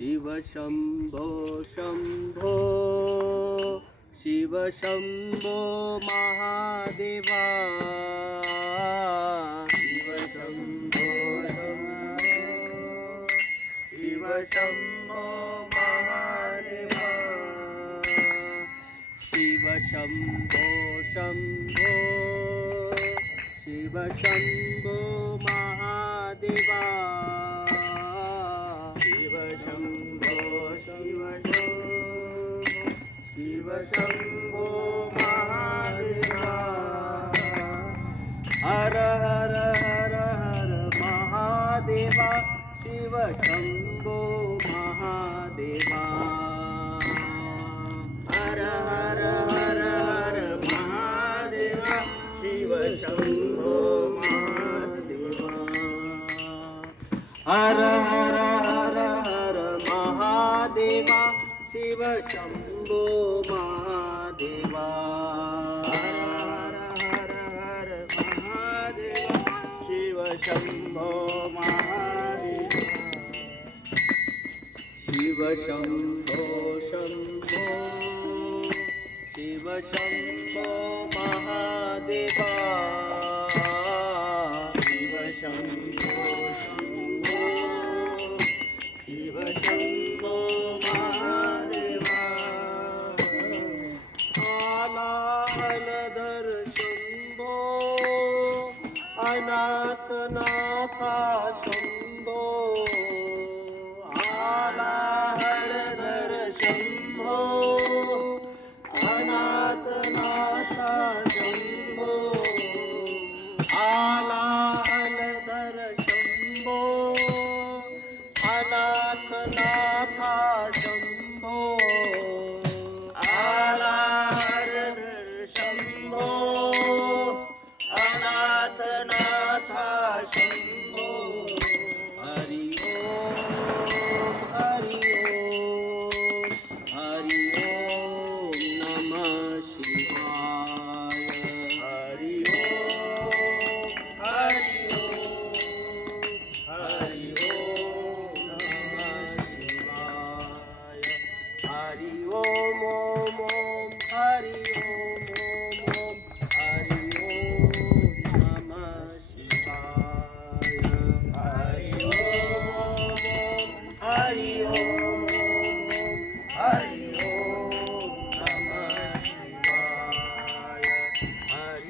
शिव शम्भो शम्भो शिव शम्भो महादेवा। शिव शम्भो शिव शम्भो महादेवा। शिव शम्भो शम्भो शिव शम्भो हर हर हर हर महादेवा शिव शम्भो महादेवा हर हर हर हर महादेवा शिव शम्भो महादेवा हर हर हर ಶಿವ ಶಂಭೋ ಮಹಾದೇವ ಹರ ಹರ ಹರ ಮಹಾದೇವ ಶಿವ ಶಂಭೋ ಮಹಾದೇವ ಶಿವ ಶಂಭೋ ಶಂಭೋ ಶಿವ ಶಂಭೋ ಮಹಾದೇವ ಶಿವ ಶಂಭೋ আলাত নাথা শম্ভো আলা হর নর শম্ভো অনাথ নাথা শম্ভো Thank you.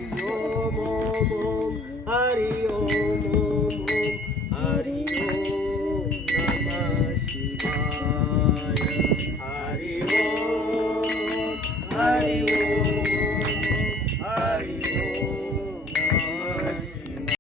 Om Om Om Hari Om Om Om Hari Om Hari Om Hari Om.